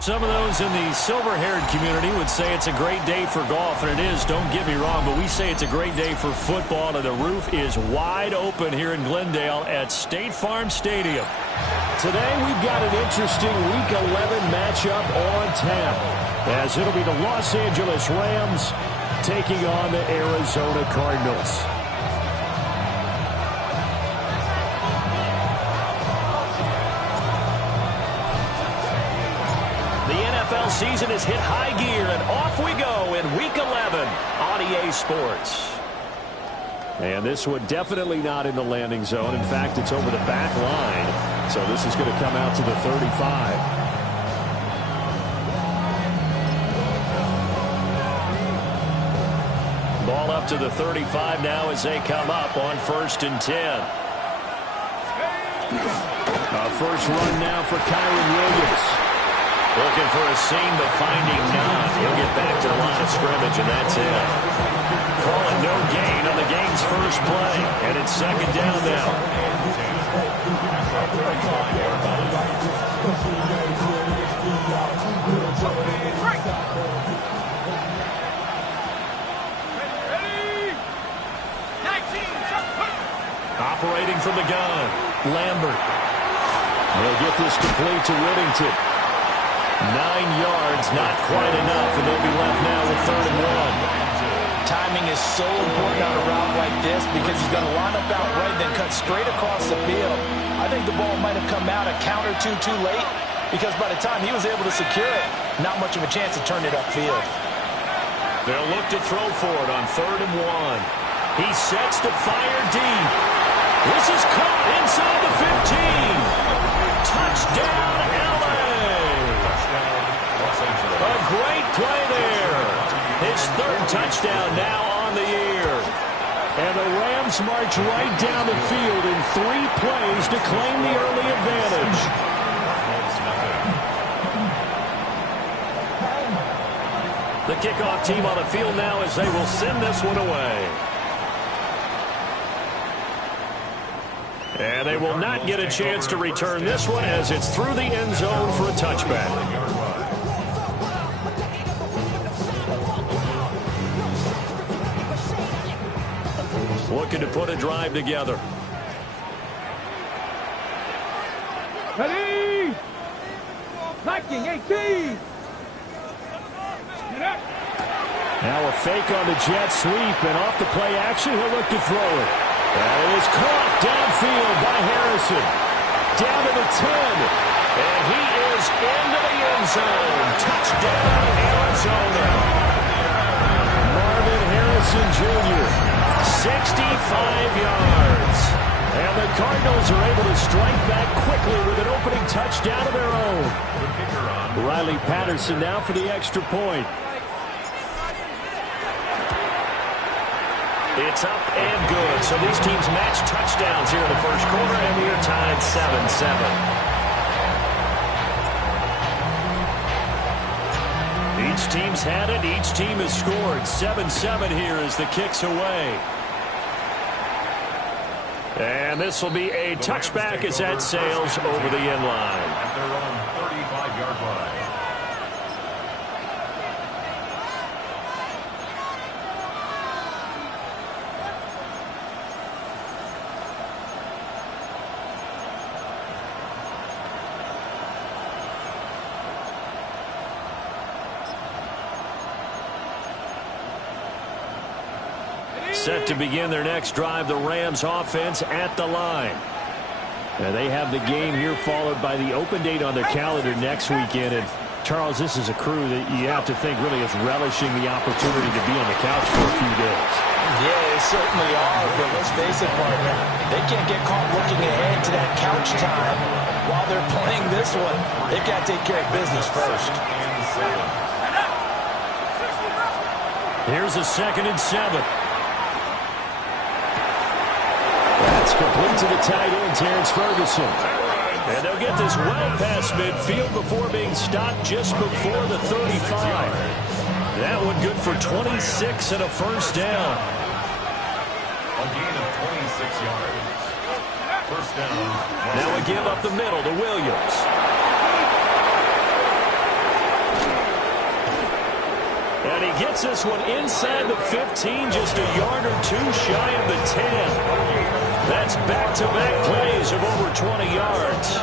Some of those in the silver-haired community would say it's a great day for golf, and it is, don't get me wrong, but we say it's a great day for football, and the roof is wide open here in Glendale at State Farm Stadium. Today we've got an interesting Week 11 matchup on tap, as it'll be the Los Angeles Rams taking on the Arizona Cardinals. Season has hit high gear, and off we go in Week 11 on EA Sports. And this one definitely not in the landing zone. In fact, it's over the back line. So this is going to come out to the 35. Ball up to the 35 now as they come up on 1st and 10. A first run now for Kyron Williams. Looking for a seam, but finding none. He'll get back to the line of scrimmage, and that's it. Call it no gain on the game's first play, and it's 2nd down now. Operating from the gun, Lambert. They'll get this complete to Whittington. 9 yards, not quite enough, and they'll be left now with 3rd and 1. Timing is so important on a route like this because he's going to line up out right, then cut straight across the field. I think the ball might have come out a count or two too late because by the time he was able to secure it, not much of a chance to turn it upfield. They'll look to throw for it on 3rd and 1. He sets to fire deep. This is caught inside the 15. Touchdown, LA. A great play there. His 3rd touchdown now on the year. And the Rams march right down the field in 3 plays to claim the early advantage. The kickoff team on the field now as they will send this one away. And they will not get a chance to return this one as it's through the end zone for a touchback. Looking to put a drive together. Ready? Knocking 18. Now a fake on the jet sweep, and off the play action, he'll look to throw it. And it is caught downfield by Harrison. Down to the 10. And he is into the end zone. Touchdown, Arizona. Marvin Harrison Jr., 65 yards. And the Cardinals are able to strike back quickly with an opening touchdown of their own. Riley Patterson now for the extra point. It's up and good. So these teams match touchdowns here in the first quarter, and we are tied 7-7. Each team's had it. Each team has scored. 7-7 here as the kick's away. And this will be a touchback as that sails over the end line. At their own 35-yard line. Set to begin their next drive, the Rams offense at the line. And they have the game here followed by the open date on their calendar next weekend. And Charles, this is a crew that you have to think really is relishing the opportunity to be on the couch for a few days. Yeah, they certainly are, but let's face it, partner. They can't get caught looking ahead to that couch time while they're playing this one. They've got to take care of business first. Here's a 2nd and 7. That's complete to the tight end, Terrence Ferguson. And they'll get this well past midfield before being stopped just before the 35. That one good for 26 and a first down. A gain of 26 yards. First down. Now we give up the middle to Williams. And he gets this one inside the 15, just a yard or two shy of the 10. That's back-to-back plays of over 20 yards.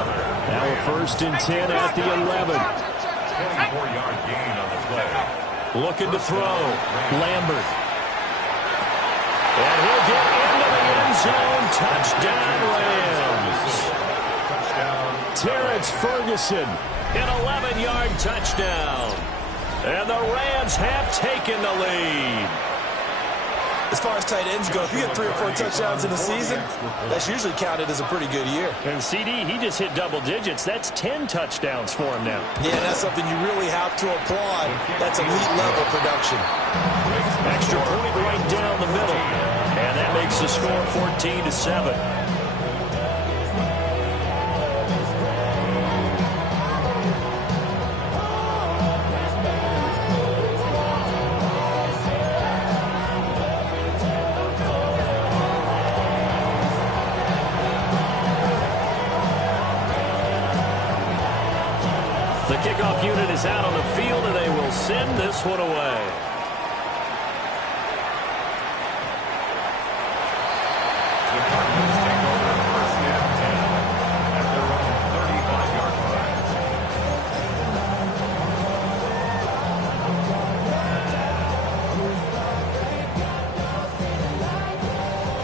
Now a 1st and 10 at the 11. 24-yard gain on the play. Looking to throw. Lambert. And he'll get into the end zone. Touchdown, Rams. Terrence Ferguson, an 11-yard touchdown. And the Rams have taken the lead. As far as tight ends go, if you get 3 or 4 touchdowns in a season, that's usually counted as a pretty good year. And CD, he just hit double digits. That's 10 touchdowns for him now. Yeah, that's something you really have to applaud. That's elite-level production. Extra point right down the middle. And that makes the score 14-7. The kickoff unit is out on the field, and they will send this one away. The Cardinals take over 1st and 10 at their own 35-yard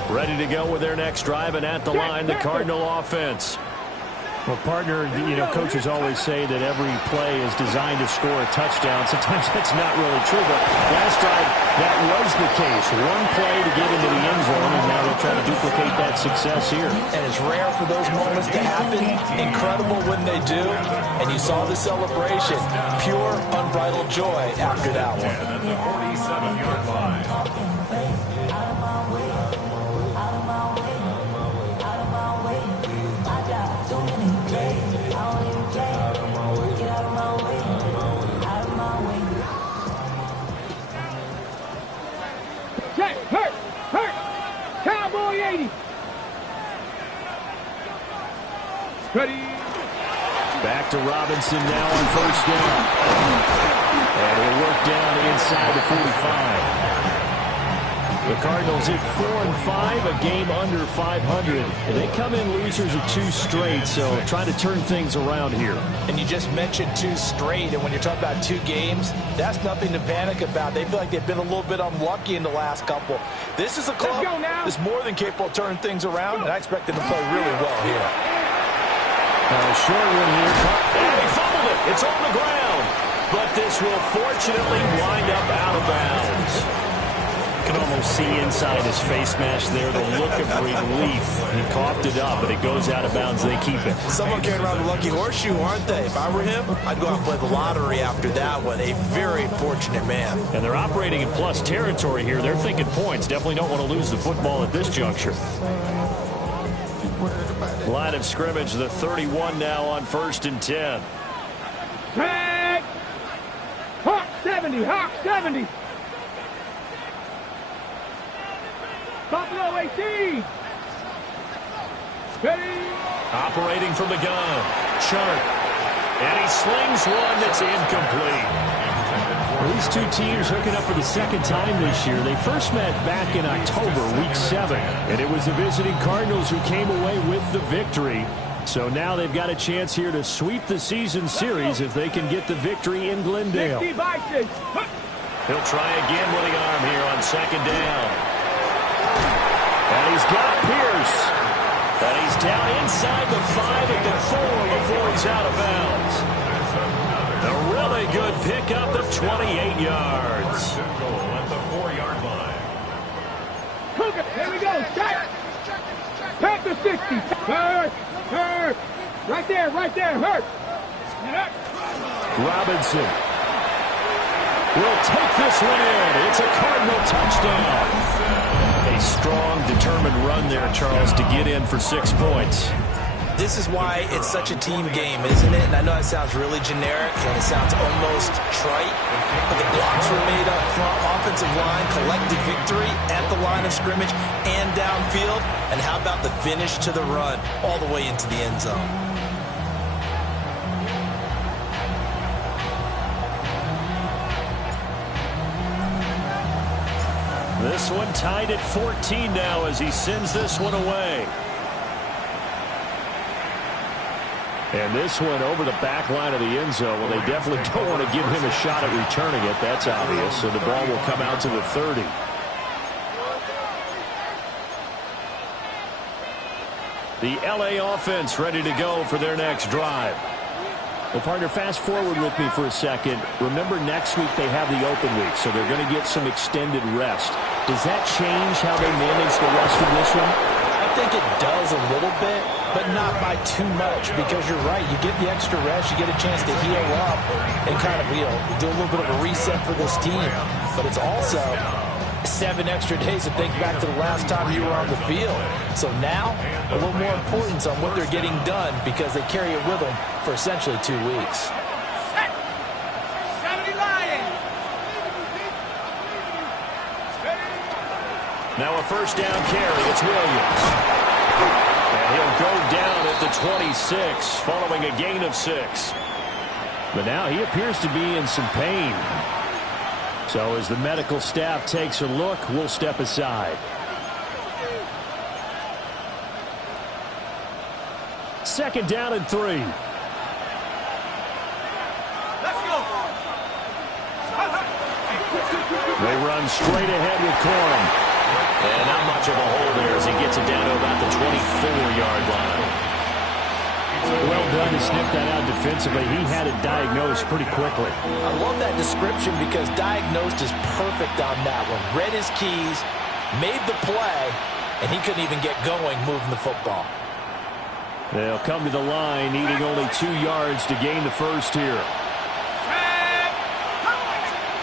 line. Ready to go with their next drive, and at the line, the Cardinal offense. Well, partner, you know, coaches always say that every play is designed to score a touchdown. Sometimes that's not really true, but last drive, that was the case. One play to get into the end zone, and now they're trying to duplicate that success here. And it's rare for those moments to happen. Incredible when they do. And you saw the celebration. Pure, unbridled joy after that one. And at the 47-yard line. Check, hurt, Cowboy 80. Ready. Back to Robinson now on 1st down. And he'll work down inside the 45. The Cardinals hit 4-5, a game under 500. And they come in losers of 2 straight, so trying to turn things around here. And you just mentioned 2 straight, and when you're talking about 2 games, that's nothing to panic about. They feel like they've been a little bit unlucky in the last couple. This is a club that's more than capable of turning things around, and I expect them to play really well here. Short one here. And he fumbled it. It's on the ground. But this will fortunately wind up out of bounds. You can almost see inside his face mask there the look of relief. He coughed it up, but it goes out of bounds. They keep it. Someone carrying around the lucky horseshoe, aren't they? If I were him, I'd go out and play the lottery after that one. A very fortunate man. And they're operating in plus territory here. They're thinking points. Definitely don't want to lose the football at this juncture. Line of scrimmage, the 31 now on 1st and 10. Tag. Hawk 70, Hawk 70. Buffalo 18. Ready. Operating from the gun. Chart. And he slings one that's incomplete. Well, these 2 teams hooking up for the 2nd time this year. They first met back in October, week 7. And it was the visiting Cardinals who came away with the victory. So now they've got a chance here to sweep the season series if they can get the victory in Glendale. He'll try again with the arm here on 2nd down. And he's got Pierce. And he's down inside the 5 at the 4 before he's out of bounds. A really good pickup of 28 yards. Goal at the 4-yard line. Here we go. Check. Panther 60. Hurt. Right there. Hurt. Robinson will take this one in. It's a Cardinal touchdown. A strong, determined run there, Charles, to get in for 6 points. This is why it's such a team game, isn't it? And I know it sounds really generic and it sounds almost trite, but the blocks were made up front, offensive line, collected victory at the line of scrimmage and downfield. And how about the finish to the run all the way into the end zone? This one tied at 14 now as he sends this one away. And this one over the back line of the end zone. Well, they definitely don't want to give him a shot at returning it. That's obvious. So the ball will come out to the 30. The LA offense ready to go for their next drive. Well, partner, fast forward with me for a second. Remember, next week they have the open week, so they're going to get some extended rest. Does that change how they manage the rest of this one? I think it does a little bit, but not by too much, because you're right. You get the extra rest, you get a chance to heal up and kind of, do a little bit of a reset for this team. But it's also 7 extra days to think back to the last time you were on the field. So now, a little more importance on what they're getting done because they carry it with them for essentially 2 weeks. Now a first down carry. It's Williams. And he'll go down at the 26 following a gain of 6. But now he appears to be in some pain. So as the medical staff takes a look, we'll step aside. Second down and 3. Let's go. They run straight ahead with Corum. And not much of a hole there as he gets it down to about the 24-yard line. Well done to sniff that out defensively. He had it diagnosed pretty quickly. I love that description because diagnosed is perfect on that one. Read his keys, made the play, and he couldn't even get going moving the football. They'll come to the line, needing only 2 yards to gain the first here.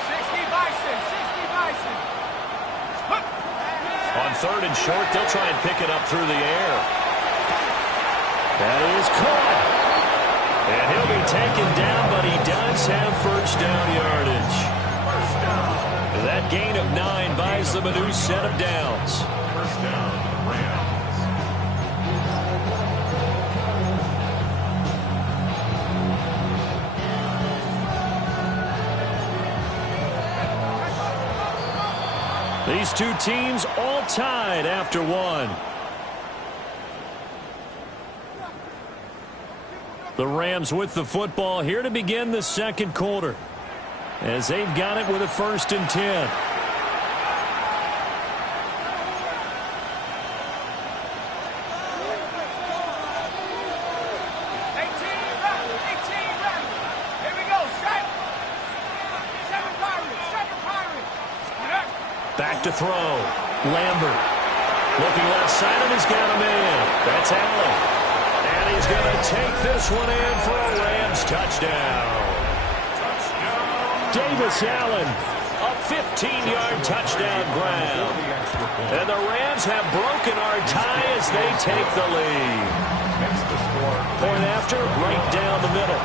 60 Bison. On third and short, they'll try and pick it up through the air. That is caught. And he'll be taken down, but he does have first down yardage. That gain of 9 buys them a new set of downs. First down, Rams. These two teams all tied after 1. The Rams with the football here to begin the second quarter, as they've got it with a 1st and 10. Back to throw. Lambert. Looking left side and he's got him in. That's Allen. And he's going to take this one in for a Rams touchdown. Davis Allen, a 15-yard touchdown grab. And the Rams have broken our tie as they take the lead. Point after, right down the middle.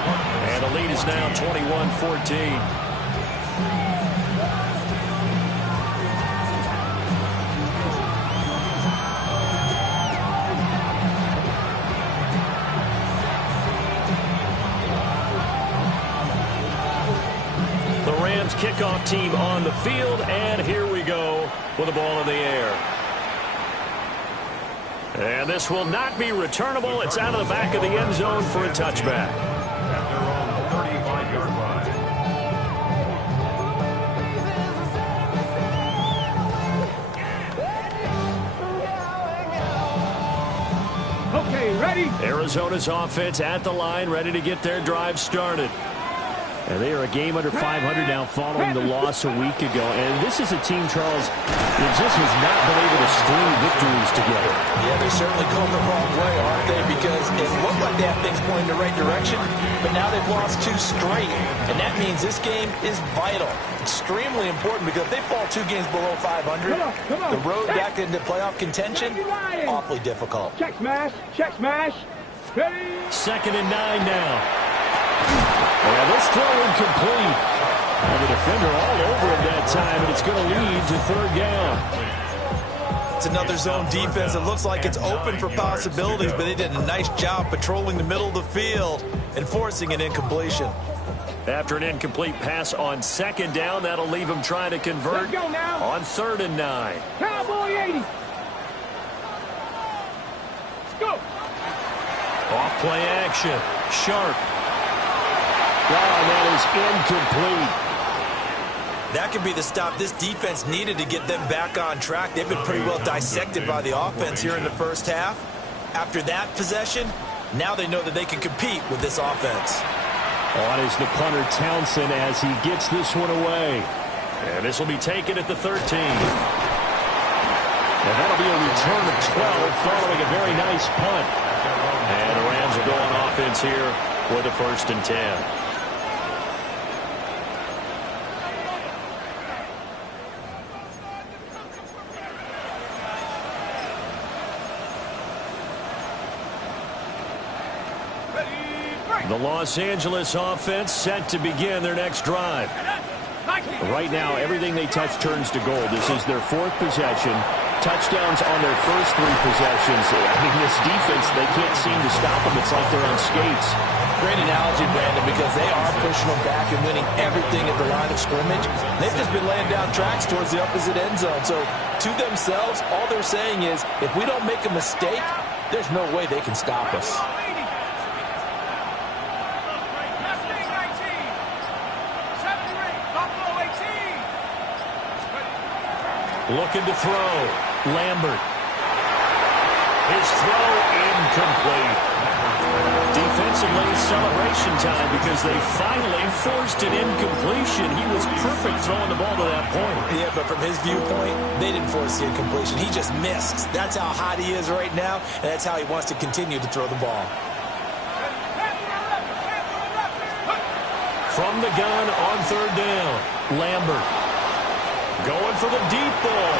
And the lead is now 21-14. Kickoff team on the field, and here we go with the ball in the air. And this will not be returnable. It's out of the back of the end zone for a touchback. At their own 35-yard line. Okay, ready? Arizona's offense at the line, ready to get their drive started. And they are a game under 500 now following the loss a week ago. And this is a team, Charles, that just has not been able to string victories together. Yeah, they're certainly going the wrong way, aren't they? Because it looked like they have things pointing in the right direction, but now they've lost 2 straight. And that means this game is vital. Extremely important because if they fall 2 games below 500, come on. the road back into playoff contention, awfully difficult. Check smash. 2nd and 9 now. And this throw incomplete. And the defender all over him that time, and it's going to lead to 3rd down. It's another zone defense. It looks like it's open for possibilities, but they did a nice job patrolling the middle of the field and forcing an incompletion. After an incomplete pass on 2nd down, that'll leave him trying to convert on 3rd and 9. Cowboy 80. Let's go. Off play action. Sharp. That is incomplete. That could be the stop this defense needed to get them back on track. They've been pretty well dissected by the offense here in the first half. After that possession, now they know that they can compete with this offense. On is the punter Townsend as he gets this one away. And this will be taken at the 13. And that'll be a return of 12 following a very nice punt. And the Rams will go on offense here with a 1st and 10. The Los Angeles offense set to begin their next drive. Right now, everything they touch turns to gold. This is their 4th possession. Touchdowns on their first 3 possessions. I mean, this defense, they can't seem to stop them. It's like they're on skates. Great analogy, Brandon, because they are pushing them back and winning everything at the line of scrimmage. They've just been laying down tracks towards the opposite end zone. So, to themselves, all they're saying is, if we don't make a mistake, there's no way they can stop us. Looking to throw. Lambert. His throw incomplete. Defensively, celebration time because they finally forced an incompletion. He was perfect throwing the ball to that point. Yeah, but from his viewpoint, they didn't force the incompletion. He just missed. That's how hot he is right now, and that's how he wants to continue to throw the ball. From the gun on 3rd down. Lambert. Going for the deep ball.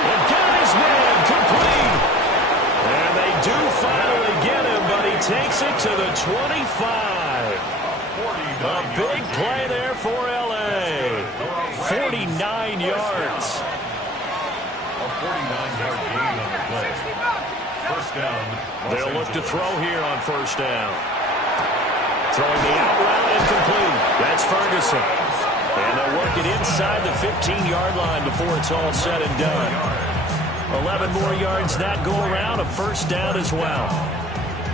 And got his man complete. And they do finally get him, but he takes it to the 25. A big play there for L.A. 49 yards. A 49-yard gain on the play. 1st down. They'll look to throw here on 1st down. Throwing the out route incomplete. That's Ferguson. And they'll work it inside the 15-yard line before it's all said and done. 11 more yards that go around, a 1st down as well.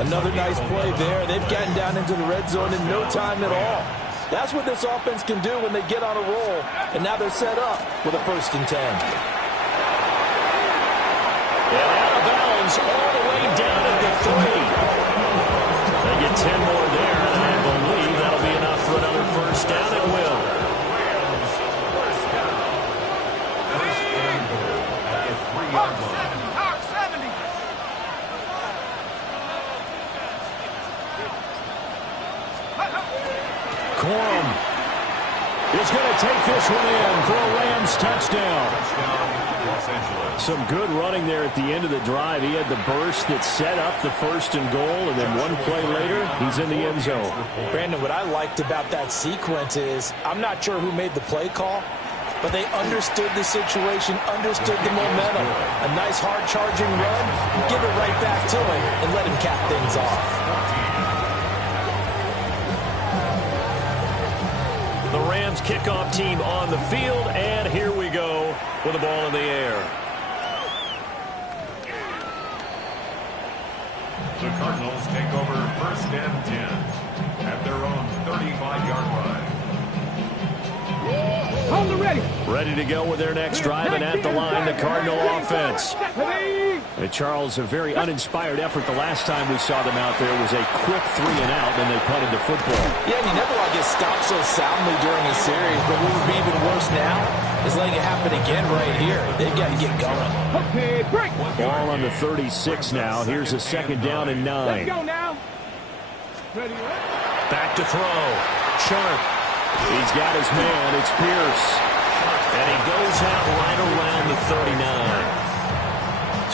Another nice play there. They've gotten down into the red zone in no time at all. That's what this offense can do when they get on a roll. And now they're set up with a 1st and 10. And out of bounds all the way down at the 3. They get 10 more there, and I believe that'll be enough for another 1st down. It will. Corum is going to take this one in for a Rams touchdown. Some good running there at the end of the drive. He had the burst that set up the 1st and goal, and then one play later, he's in the end zone. Brandon, what I liked about that sequence is I'm not sure who made the play call, but they understood the situation, understood the momentum. A nice hard-charging run, give it right back to him, and let him cap things off. The Rams kickoff team on the field, and here we go with the ball in the air. The Cardinals take over 1st and 10 at their own 35-yard line. Hold it ready. Ready to go with their next drive, and at the line, the Cardinal offense. And Charles, a very uninspired effort the last time we saw them out there was a quick 3 and out, and they punted the football. Yeah, and you never want to get stopped so soundly during a series, but what would be even worse now is letting it happen again right here. They've got to get going. Okay, break. Ball on the 36 now. Here's a 2nd down and 9. Let's go now. Ready, Back to throw. Sharp. He's got his man. It's Pierce. And he goes out right around the 39.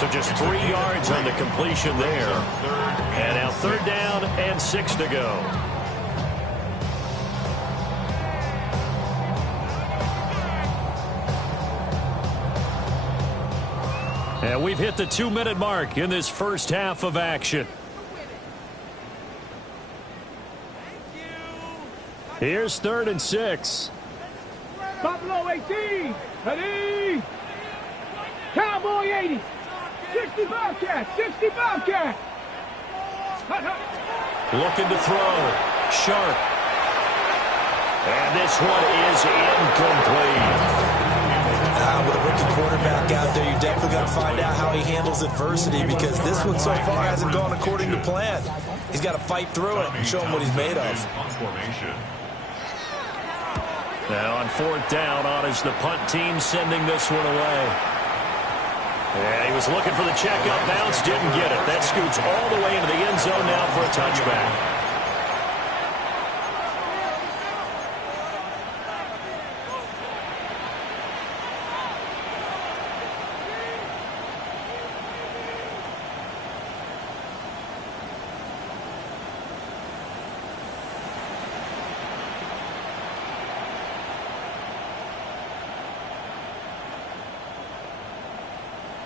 So just 3 yards on the completion there. And now 3rd down and 6 to go. And we've hit the 2-minute mark in this first half of action. Here's 3rd and 6. Buffalo 18. Ready. Cowboy 80. 60 Bobcat. 60 Bobcat. Looking to throw. Sharp. And this one is incomplete. With a rookie quarterback out there, you definitely got to find out how he handles adversity, because this one so far hasn't gone according to plan. He's got to fight through it and show him what he's made of. Now on 4th down, on is the punt team sending this one away. And he was looking for the checkup bounce, didn't get it. That scoots all the way into the end zone now for a touchback.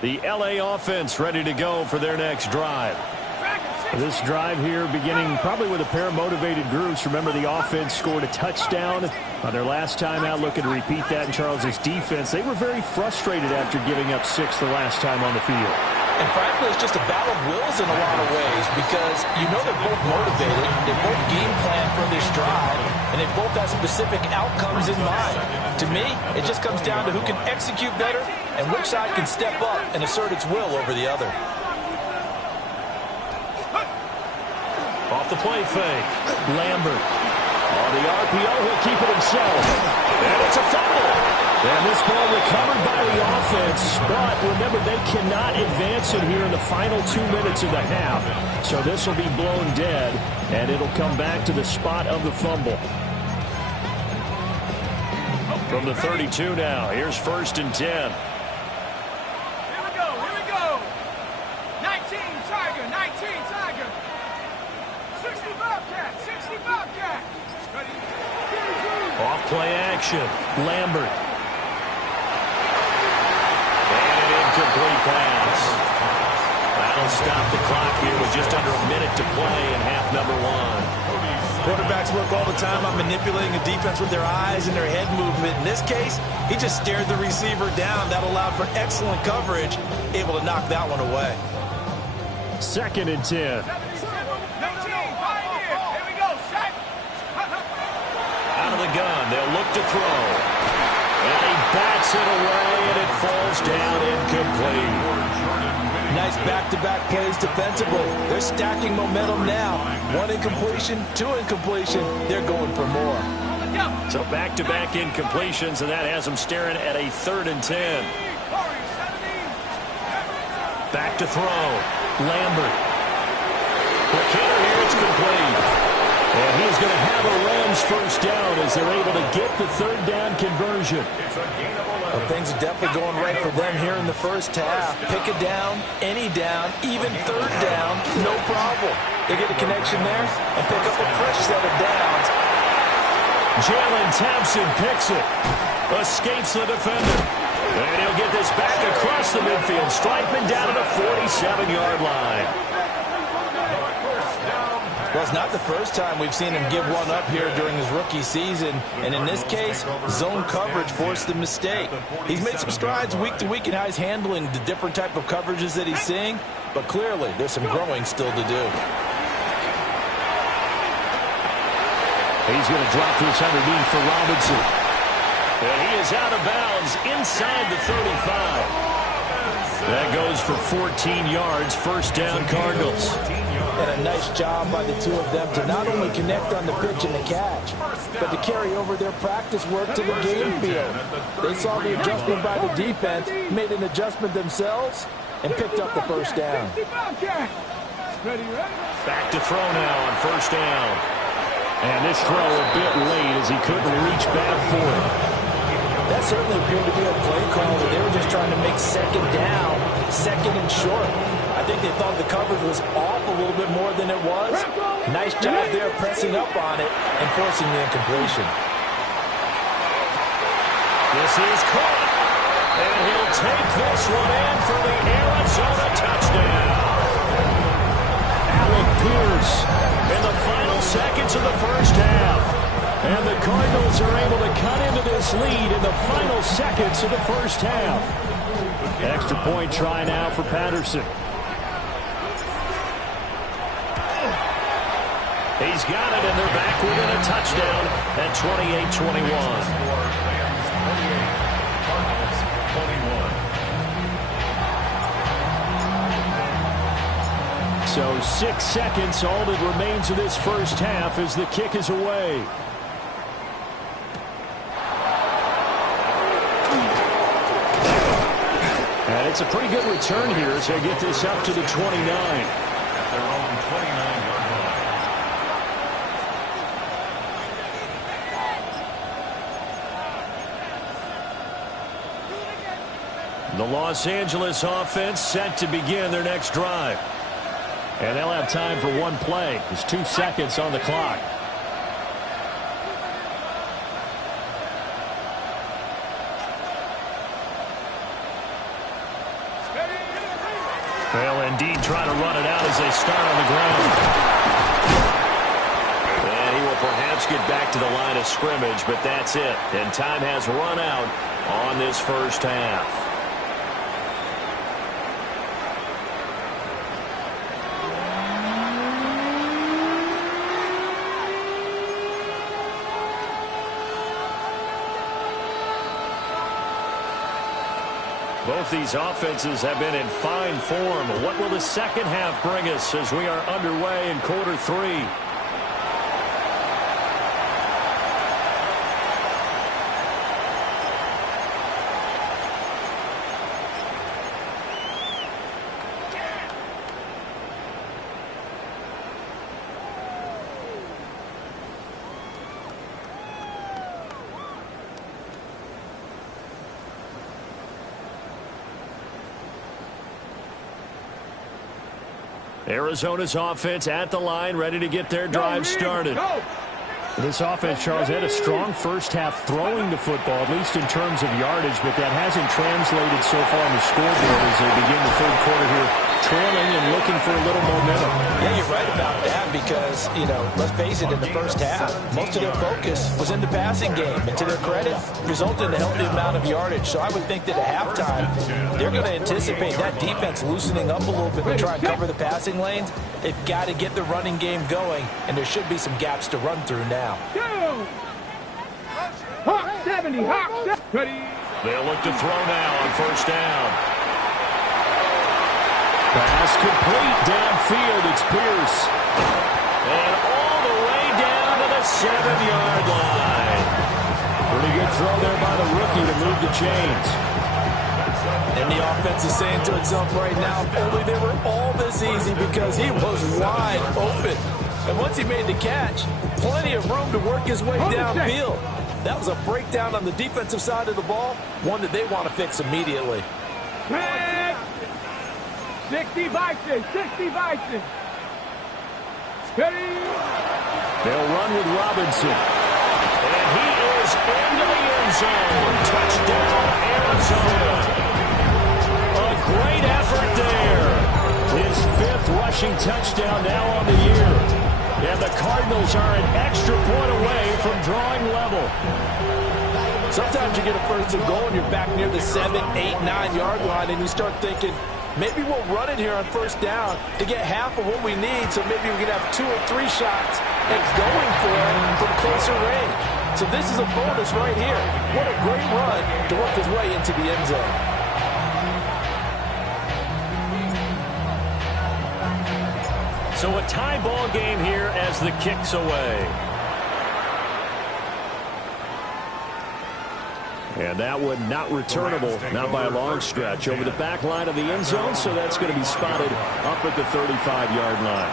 The LA offense ready to go for their next drive. This drive here beginning probably with a pair of motivated groups. Remember, the offense scored a touchdown on their last time out, looking to repeat that in Charles's defense. They were very frustrated after giving up 6 the last time on the field. And frankly, it's just a battle of wills in a lot of ways, because you know they're both motivated, they both game plan for this drive, and they both have specific outcomes in mind. To me, it just comes down to who can execute better and which side can step up and assert its will over the other. Off the play fake. Lambert. On the RPO, he'll keep it himself. And it's a fumble. And this ball recovered by the offense, but remember, they cannot advance it here in the final 2 minutes of the half. So this will be blown dead, and it'll come back to the spot of the fumble. From the 32 now, here's 1st and 10. Here we go. 19 Tiger, 19 Tiger. 60 Bobcat, 60 Bobcat. Ready. Off play action. Lambert. Complete pass. That'll stop the clock here with just under a minute to play in half number 1. Quarterbacks work all the time on manipulating a defense with their eyes and their head movement. In this case, he just stared the receiver down. That allowed for excellent coverage, able to knock that one away. 2nd and 10. 19, Pioneer. Here we go, set. Out of the gun, they'll look to throw. And he bats it away, and it falls down incomplete. Nice back-to-back plays defensively. They're stacking momentum now. 1 incompletion, 2 incompletion. They're going for more. So back-to-back incompletions, and that has them staring at a 3rd and 10. Back to throw. Lambert. The counter here, it's complete. And he's going to have a Rams 1st down as they're able to get the 3rd down conversion. Well, things are definitely going right for them here in the first half. Pick a down, any down, even 3rd down, no problem. They get a connection there and pick up a fresh set of downs. Jalen Thompson picks it. Escapes the defender. And he'll get this back across the midfield, striping down to the 47-yard line. Well, it's not the first time we've seen him give one up here during his rookie season. And in this case, zone coverage forced the mistake. He's made some strides week to week in how he's handling the different type of coverages that he's seeing. But clearly, there's some growing still to do. He's going to drop this underneath for Robinson. And he is out of bounds inside the 35. That goes for 14 yards. 1st down, Cardinals. And a nice job by the two of them to not only connect on the pitch and the catch, but to carry over their practice work to the game field. They saw the adjustment by the defense, made an adjustment themselves, and picked up the 1st down. Back to throw now on 1st down. And this throw a bit late as he couldn't reach back for it. That certainly appeared to be a play call where they were just trying to make second down, second and short. I think they thought the coverage was off a little bit more than it was. Nice job there pressing up on it and forcing the incompletion. This is caught. And he'll take this one in for the Arizona touchdown. Alec Pierce in the final seconds of the first half. And the Cardinals are able to cut into this lead in the final seconds of the first half. Extra point try now for Patterson. He's got it, and they're back within a touchdown at 28-21. So 6 seconds, all that remains of this first half as the kick is away. And it's a pretty good return here as they get this up to the 29. Their own 29-yard line. The Los Angeles offense set to begin their next drive. And they'll have time for one play. There's 2 seconds on the clock. They'll indeed try to run it out as they start on the ground. And he will perhaps get back to the line of scrimmage, but that's it. And time has run out on this first half. Both these offenses have been in fine form. What will the second half bring us as we are underway in quarter 3? Arizona's offense at the line, ready to get their drive started. This offense, Charles, had a strong first half throwing the football, at least in terms of yardage, but that hasn't translated so far on the scoreboard as they begin the third quarter here, trailing and looking for a little momentum. Yeah, you're right about that because, you know, let's face it, in the first half, most of their focus was in the passing game. And to their credit, resulted in a healthy amount of yardage. So I would think that at halftime, they're going to anticipate that defense loosening up a little bit to try and cover the passing lanes. They've got to get the running game going, and there should be some gaps to run through now. Hawk 70, Hawk 70. They'll look to throw now on first down. Pass complete downfield. It's Pierce. And all the way down to the 7-yard line. Pretty good throw there by the rookie to move the chains. And the offense is saying to itself right now, if only they were all this easy because he was wide open. And once he made the catch, plenty of room to work his way downfield. That was a breakdown on the defensive side of the ball, one that they want to fix immediately. 60 Bison, 60 Bison. Steady. They'll run with Robinson. And he is into the end zone. Touchdown, Arizona. A great effort there. His 5th rushing touchdown now on the year. And the Cardinals are an extra point away from drawing level. Sometimes you get a first and goal and you're back near the 7, 8, 9-yard line and you start thinking, maybe we'll run it here on first down to get half of what we need, so maybe we can have 2 or 3 shots at going for it from closer range. So this is a bonus right here. What a great run to work his way into the end zone. So a tie ball game here as the kick's away. And that one not returnable, not by a long stretch, over the back line of the end zone, so that's going to be spotted up at the 35-yard line.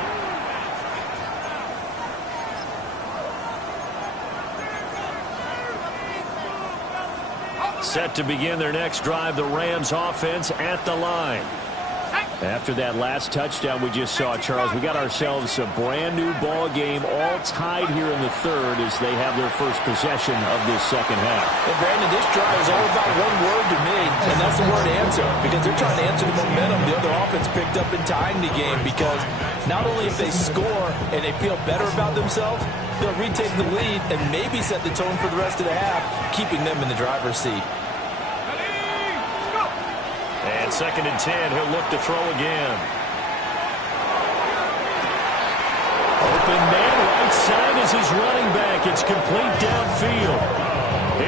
Set to begin their next drive, the Rams offense at the line. After that last touchdown we just saw, Charles, we got ourselves a brand new ball game, all tied here in the third as they have their first possession of this second half. And Brandon, this drive is all about one word to me, and that's the word answer, because they're trying to answer the momentum the other offense picked up in tying the game, because not only if they score and they feel better about themselves, they'll retake the lead and maybe set the tone for the rest of the half, keeping them in the driver's seat. And 2nd and 10, he'll look to throw again. Open man right side as he's running back. It's complete downfield.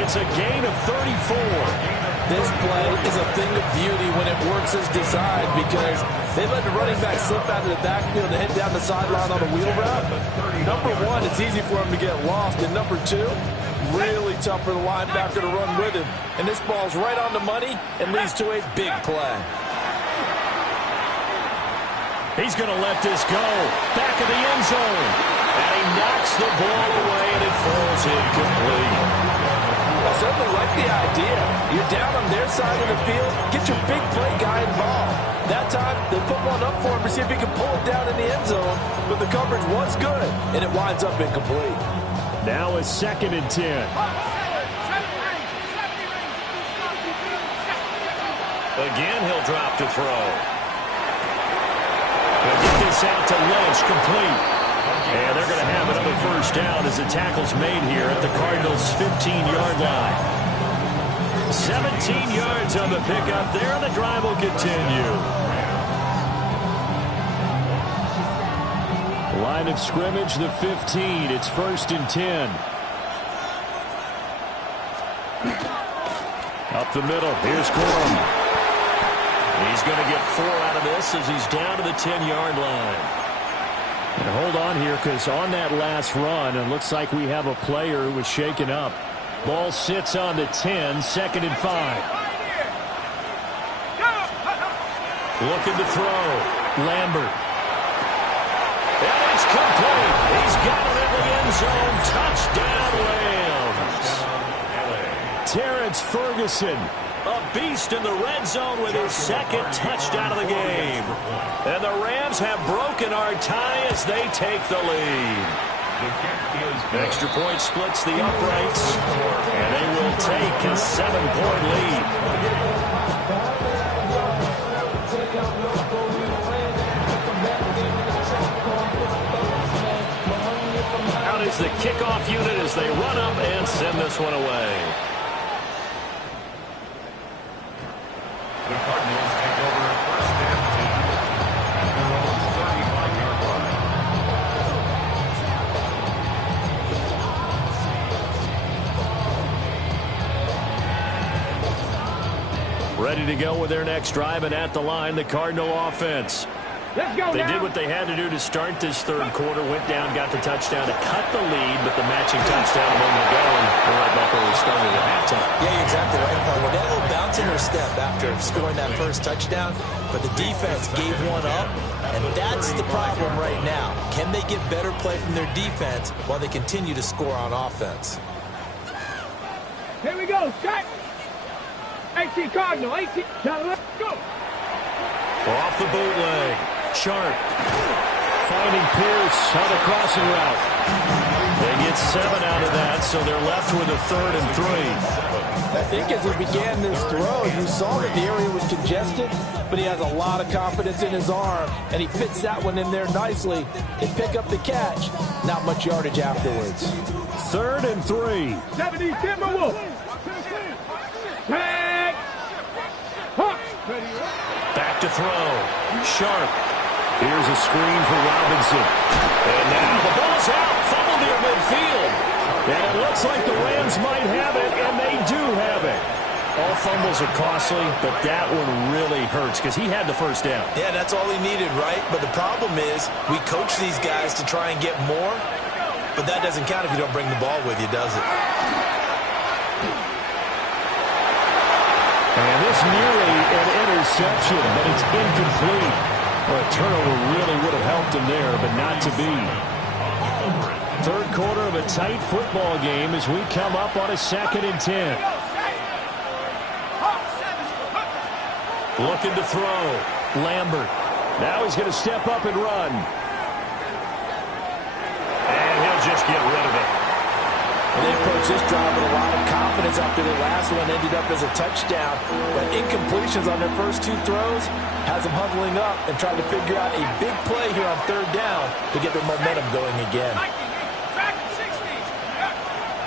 It's a gain of 34. This play is a thing of beauty when it works as designed, because they let the running back slip out of the backfield and head down the sideline on a wheel route. Number one, it's easy for him to get lost. And number two, really tough for the linebacker to run with him. And this ball's right on the money and leads to a big play. He's going to let this go. Back of the end zone. And he knocks the ball away, and it falls incomplete. I certainly like the idea. You're down on their side of the field. Get your big play guy involved. That time, they put one up for him to see if he can pull it down in the end zone. But the coverage was good, and it winds up incomplete. Now it's 2nd and 10. Again, he'll drop to throw. He'll get this out to Lynch, complete. And they're going to have another first down as the tackle's made here at the Cardinals' 15-yard line. 17 yards on the pickup there, and the drive will continue. Line of scrimmage, the 15. It's 1st and 10. Up the middle, here's Gorham. He's going to get 4 out of this as he's down to the 10-yard line. And hold on here, because on that last run, it looks like we have a player who was shaken up. Ball sits on the 10, 2nd and 5. Looking to throw. Lambert. And it's complete. He's got it in the end zone. Touchdown, Rams. Terrence Ferguson, a beast in the red zone with his 2nd touchdown of the game. And the Rams have broken our tie as they take the lead. Extra point splits the uprights, and they will take a 7-point lead. Out is the kickoff unit as they run up and send this one away. The Cardinals take over 1st and 10 at their own 35-yard line. Ready to go with their next drive, and at the line, the Cardinal offense. Let's go They now. did what they had to do to start this third quarter, went down, got the touchdown to cut the lead, but the matching touchdown a moment ago, and we're right back where we started at halftime. Yeah, you're exactly right, Paul. They had a little bounce in their step after scoring that first touchdown, but the defense gave one up, and that's the problem right now. Can they get better play from their defense while they continue to score on offense? Here we go. Shot. 18 Cardinal. 18. Let's go. Off the bootleg. Sharp. Finding Pierce on the crossing route. They get 7 out of that, so they're left with a 3rd and 3. I think as he began this throw, you saw that the area was congested, but he has a lot of confidence in his arm, and he fits that one in there nicely. They pick up the catch. Not much yardage afterwards. 3rd and 3. 70 Timberwolves. Tag. Hawk. Back to throw. Sharp. Here's a screen for Robinson. And now the ball's out. Fumble near midfield. And it looks like the Rams might have it, and they do have it. All fumbles are costly, but that one really hurts because he had the first down. Yeah, that's all he needed, right? But the problem is we coach these guys to try and get more, but that doesn't count if you don't bring the ball with you, does it? And this nearly an interception, but it's incomplete. Well, a turnover really would have helped him there, but not to be. Third quarter of a tight football game as we come up on a 2nd and 10. Looking to throw. Lambert. Now he's going to step up and run. And he'll just get rid of it. And they approached this drive with a lot of confidence after their last one ended up as a touchdown. But incompletions on their first 2 throws has them huddling up and trying to figure out a big play here on 3rd down to get their momentum going again.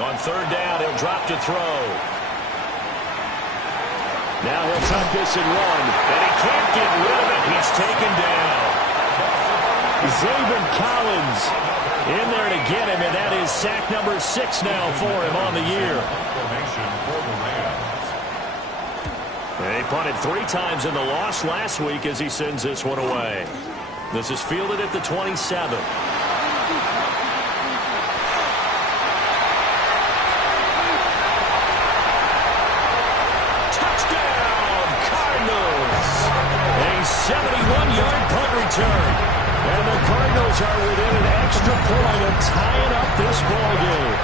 On 3rd down, he'll drop to throw. Now he'll tuck this and run. And he can't get rid of it. He's taken down. Zaven Collins in there to get him, and that is sack number 6 now for him on the year. They punted 3 times in the loss last week as he sends this one away. This is fielded at the 27. Touchdown, Cardinals! A 71-yard punt return. And the Cardinals are within an extra point of tying up this ball game.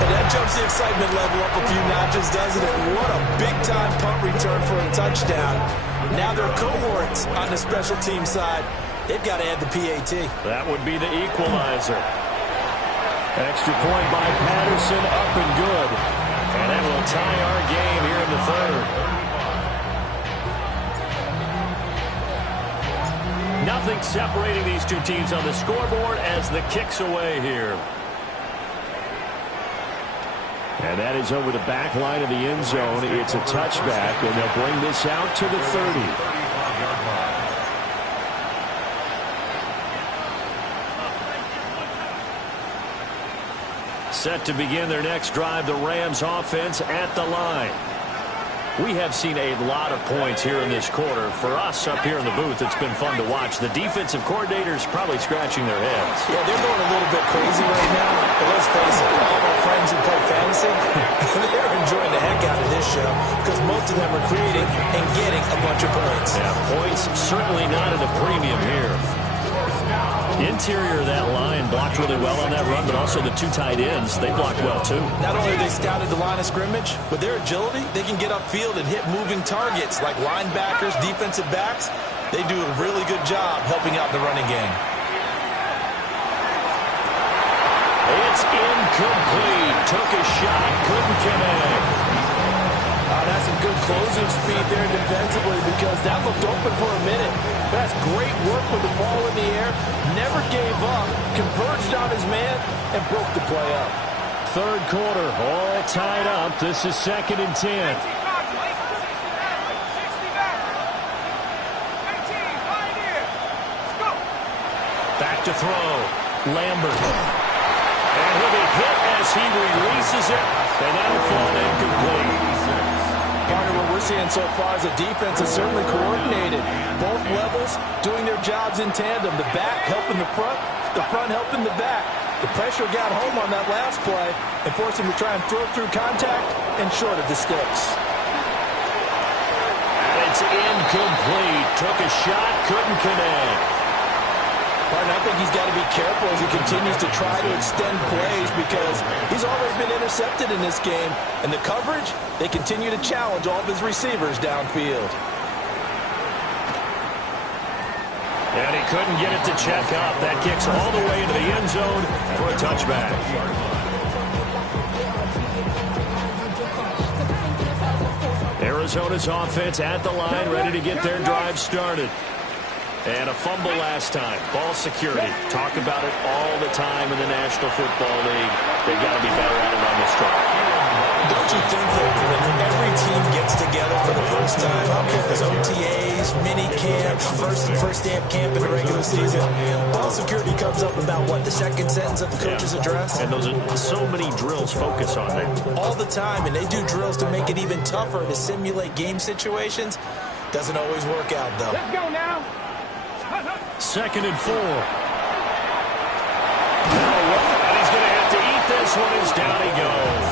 And that jumps the excitement level up a few notches, doesn't it? What a big-time punt return for a touchdown. Now their cohorts on the special team side, they've got to add the PAT. That would be the equalizer. Extra point by Patterson, up and good. And that will tie our game here in the 3rd. Nothing separating these 2 teams on the scoreboard as the kick's away here. And that is over the back line of the end zone. It's a touchback, and they'll bring this out to the 30. Set to begin their next drive, the Rams offense at the line. We have seen a lot of points here in this quarter. For us up here in the booth, it's been fun to watch. The defensive coordinators probably scratching their heads. Yeah, they're going a little bit crazy right now. But let's face it, all of our friends who play fantasy, they're enjoying the heck out of this show because most of them are creating and getting a bunch of points. Yeah, points certainly not at a premium here. Interior of that line blocked really well on that run, but also the 2 tight ends, they blocked well too. Not only are they scouted the line of scrimmage, but their agility, they can get upfield and hit moving targets like linebackers, defensive backs. They do a really good job helping out the running game. It's incomplete. Took a shot, couldn't connect. That's some good closing speed there defensively because that looked open for a minute. That's great work with the ball in the air. Never gave up, converged on his man, and broke the play up. 3rd quarter, all tied up. This is 2nd and 10. Back to throw. Lambert. And he'll be hit as he releases it. And that'll fall incomplete. Partner, what we're seeing so far is the defense is certainly coordinated. Both levels doing their jobs in tandem. The back helping the front helping the back. The pressure got home on that last play and forced him to try and throw through contact and short of the sticks. And it's incomplete. Took a shot, couldn't connect. Partner, I think he's got to be careful as he continues to try to extend plays because he's already been intercepted in this game. And the coverage, they continue to challenge all of his receivers downfield. And he couldn't get it to check up. That kicks all the way into the end zone for a touchback. Arizona's offense at the line, ready to get their drive started. And a fumble last time. Ball security. Talk about it all the time in the National Football League. They've got to be better at it on this drive. Don't you think that when every team gets together for the first time, I don't care if it's OTAs, mini camps, first day of camp in the regular season, ball security comes up about, what, the second sentence of the coach's address? And those are so many drills focus on that. All the time, and they do drills to make it even tougher to simulate game situations. Doesn't always work out, though. Let's go now. 2nd and 4. And he's going to have to eat this one as down he goes.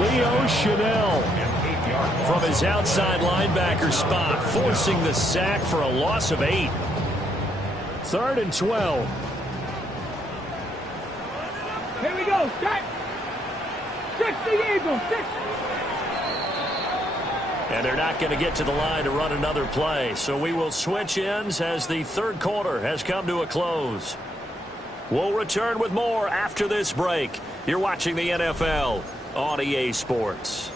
Leo Chanel from his outside linebacker spot, forcing the sack for a loss of 8. 3rd and 12. Here we go. Start. 6 the Eagles. 6. And they're not going to get to the line to run another play. So we will switch ends as the third quarter has come to a close. We'll return with more after this break. You're watching the NFL on EA Sports.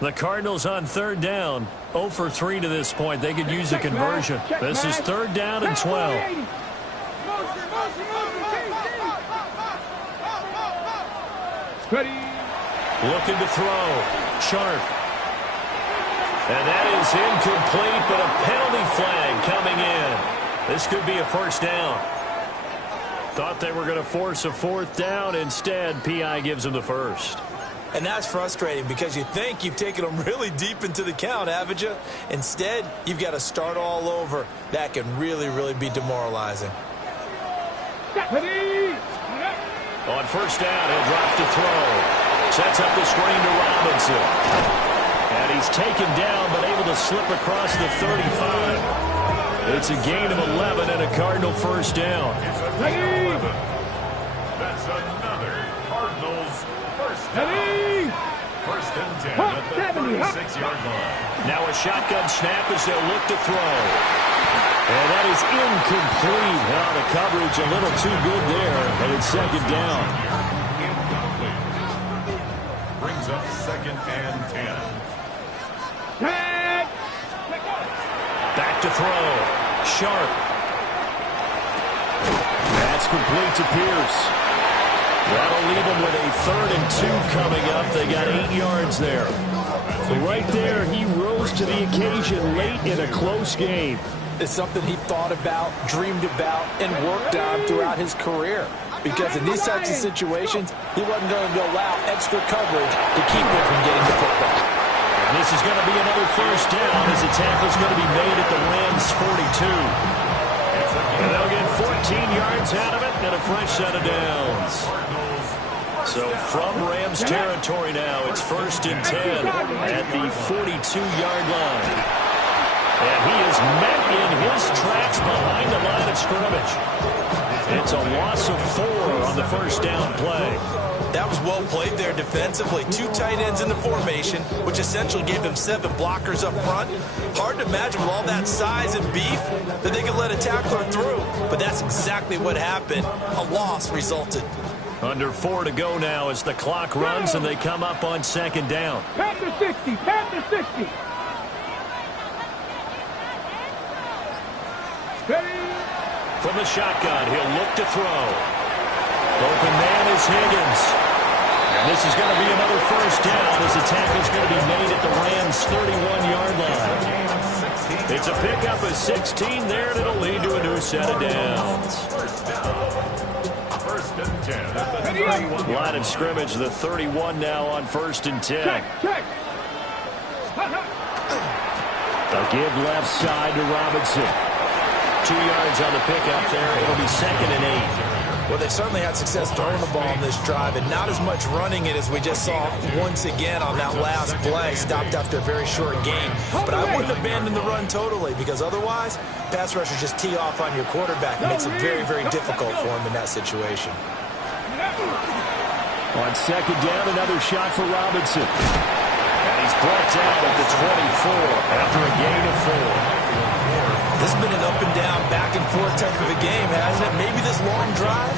The Cardinals on third down. 0 for 3 to this point. They could use a conversion. This is third down and 12. Looking to throw. Sharp. And that is incomplete, but a penalty flag coming in. This could be a first down. Thought they were going to force a fourth down. Instead, P.I. gives them the first. And that's frustrating because you think you've taken them really deep into the count, haven't you? Instead, you've got to start all over. That can really, really be demoralizing. On first down, he'll drop to throw. Sets up the screen to Robinson. And he's taken down but able to slip across the 35. It's a gain of 11 and a Cardinal first down. It's a gain of 11. That's another Cardinals first down. First and 10 at the 36-yard line. Now a shotgun snap as they'll look to throw. And that is incomplete. Now the coverage a little too good there, and it's second down. Incomplete. Brings up second and 10. Back to throw. Sharp. That's complete to Pierce. That'll leave them with a third and 2 coming up. They got 8 yards there. Right there, he rose to the occasion late in a close game. It's something he thought about, dreamed about, and worked on throughout his career. Because in these types of situations, he wasn't going to allow extra coverage to keep him from getting the football. And this is going to be another first down as the tackle's going to be made at the Rams' 42. And they'll get 14 yards out of it and a fresh set of downs. So from Rams territory now, it's first and 10 at the 42-yard line. And he is met in his tracks behind the line of scrimmage. It's a loss of 4 on the first down play. That was well played there defensively. 2 tight ends in the formation, which essentially gave them 7 blockers up front. Hard to imagine with all that size and beef that they could let a tackler through. But that's exactly what happened. A loss resulted. Under 4 to go now as the clock runs and they come up on second down. Pat the 60, pat the 60. From the shotgun, he'll look to throw. Open man is Higgins. And this is going to be another first down as the tackle's going to be made at the Rams' 31-yard line. It's a pickup of 16 there, and it'll lead to a new set of downs. First and 10 at the 31. Line of scrimmage, the 31 now on first and 10. Check. A give left side to Robinson. 2 yards on the pickup there. It'll be second and 8. Well, they certainly had success throwing the ball on this drive, and not as much running it as we just saw once again on that last play. Stopped after a very short game. But I wouldn't abandon the run totally, because otherwise, pass rushers just tee off on your quarterback. It makes it very, very difficult for him in that situation. On second down, another shot for Robinson. And he's brought down at the 24 after a gain of 4. This has been an up and down, back and forth type of a game, hasn't it? Maybe this long drive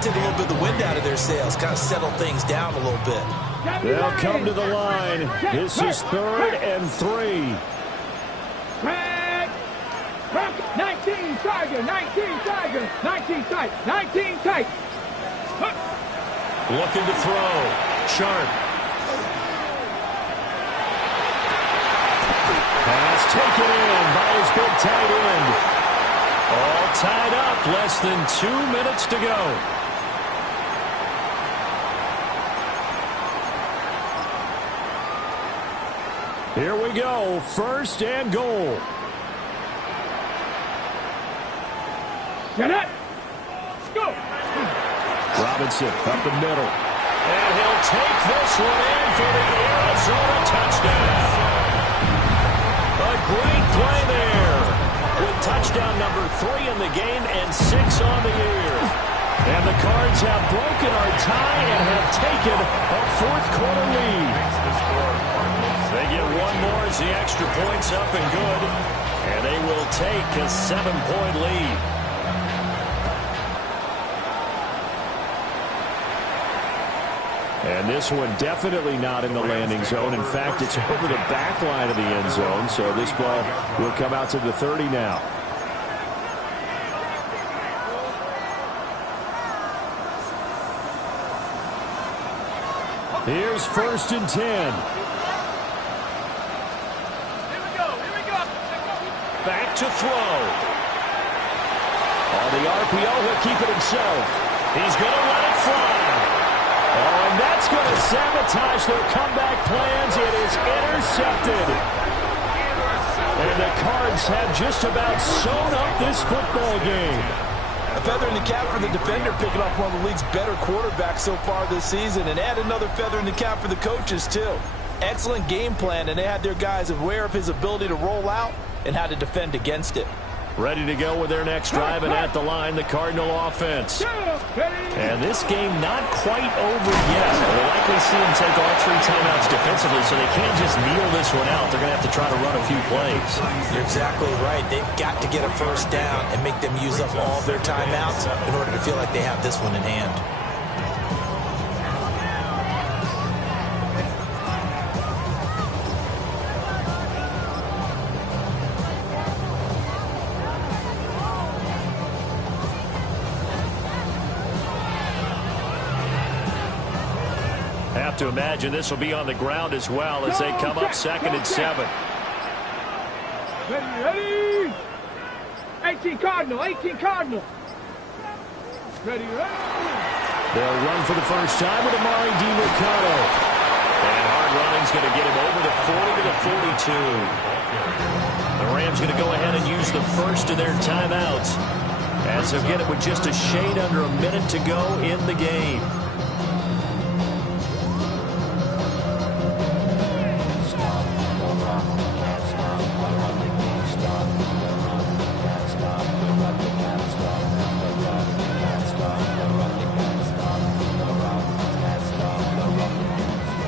take a little bit of the wind out of their sails, kind of settle things down a little bit. They'll come to the line. This is third and 3. 19 Tiger, 19 Tiger, 19 tight, 19 tight. Looking to throw. Sharp. Pass taken in by his big tight end. All tied up. Less than 2 minutes to go. Here we go. First and goal. Get it. Go. Robinson up the middle. And he'll take this one in for the Arizona touchdown. A great play there. With touchdown number 3 in the game and 6 on the year. And the Cards have broken our tie and have taken a fourth-quarter lead. They get one more as the extra point's up and good. And they will take a 7-point lead. And this one definitely not in the landing zone. In fact, it's over the back line of the end zone. So this ball will come out to the 30 now. Here's 1st and 10. Here we go. Back to throw. On the RPO, he'll keep it himself. He's going to let it fly. Oh, and that's going to sabotage their comeback plans. It is intercepted. And the Cards have just about sewn up this football game. A feather in the cap for the defender, picking off one of the league's better quarterbacks so far this season, and add another feather in the cap for the coaches, too. Excellent game plan, and they had their guys aware of his ability to roll out and how to defend against it. Ready to go with their next drive, and at the line, the Cardinal offense. And this game not quite over yet. We'll likely see them take all 3 timeouts defensively, so they can't just kneel this one out. They're going to have to try to run a few plays. You're exactly right. They've got to get a first down and make them use up all of their timeouts in order to feel like they have this one in hand. Have to imagine this will be on the ground as well as they come up 2nd and 7. Ready. 18 Cardinal. Ready. They'll run for the first time with Amari DiMercato. And hard running's going to get him over the 40 to the 42. The Rams going to go ahead and use the first of their timeouts, as they'll get it with just a shade under a minute to go in the game.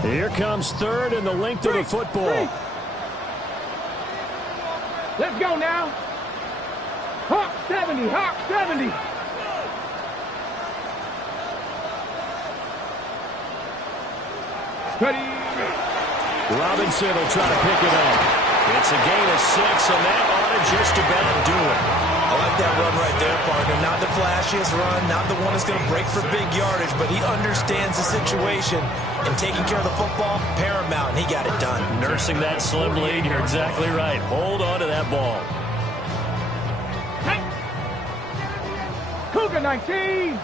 Here comes 3rd and the length of the football. Let's go now. Hawk 70. Ready. Robinson will try to pick it up. It's a gain of 6, and that ought to just about do it. I like that run right there, partner. Not the flashiest run, not the one that's going to break for big yardage, but he understands the situation, and taking care of the football, paramount, and he got it done. Nursing that slim lead, you're exactly right. Hold on to that ball. Hey. Cougar 19.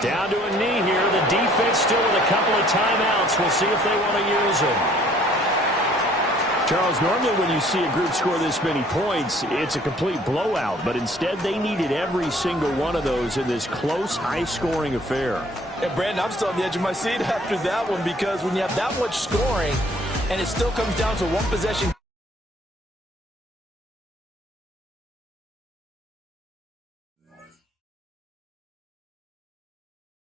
Down to a knee here. The defense still with a couple of timeouts. We'll see if they want to use them. Charles, normally when you see a group score this many points, it's a complete blowout. But instead, they needed every single one of those in this close, high-scoring affair. And Brandon, I'm still on the edge of my seat after that one, because when you have that much scoring and it still comes down to one possession